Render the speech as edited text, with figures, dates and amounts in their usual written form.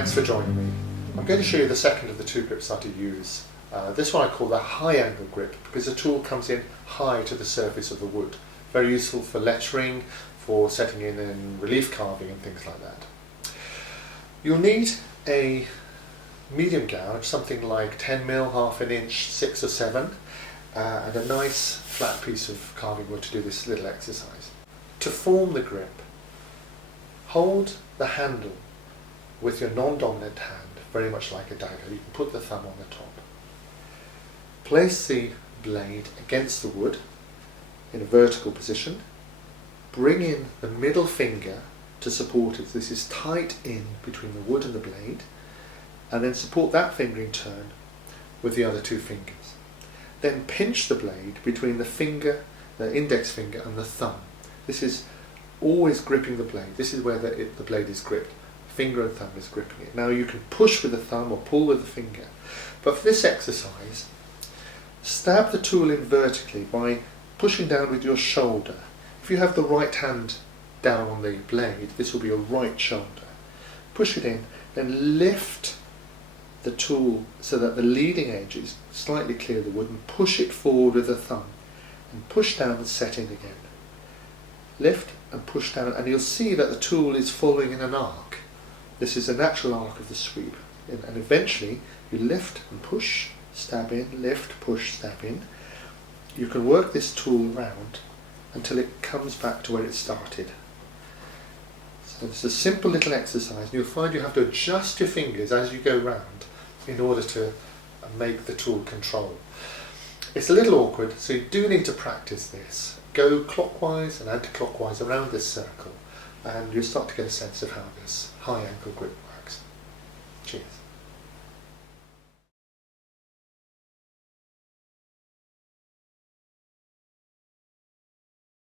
Thanks for joining me. I'm going to show you the second of the two grips that I use. This one I call the high angle grip because the tool comes in high to the surface of the wood. Very useful for lettering, for setting in relief carving and things like that. You'll need a medium gouge, something like 10mm, half an inch, 6 or 7, and a nice flat piece of carving wood to do this little exercise. To form the grip, hold the handle with your non-dominant hand, very much like a dagger. You can put the thumb on the top. Place the blade against the wood in a vertical position. Bring in the middle finger to support it. This is tight in between the wood and the blade, and then support that finger in turn with the other two fingers. Then pinch the blade between the finger, the index finger and the thumb. This is always gripping the blade. This is where the blade is gripped. Finger and thumb is gripping it. Now you can push with the thumb or pull with the finger, but for this exercise, stab the tool in vertically by pushing down with your shoulder. If you have the right hand down on the blade, this will be your right shoulder. Push it in, then lift the tool so that the leading edge is slightly clear of the wood, and push it forward with the thumb, and push down and set in again. Lift and push down, and you'll see that the tool is following in an arc. This is a natural arc of the sweep, and eventually you lift and push, stab in, lift, push, stab in. You can work this tool round until it comes back to where it started. So it's a simple little exercise, and you'll find you have to adjust your fingers as you go round in order to make the tool control. It's a little awkward, so you do need to practice this. Go clockwise and anti-clockwise around this circle, and you'll start to get a sense of how this high ankle grip works. Cheers.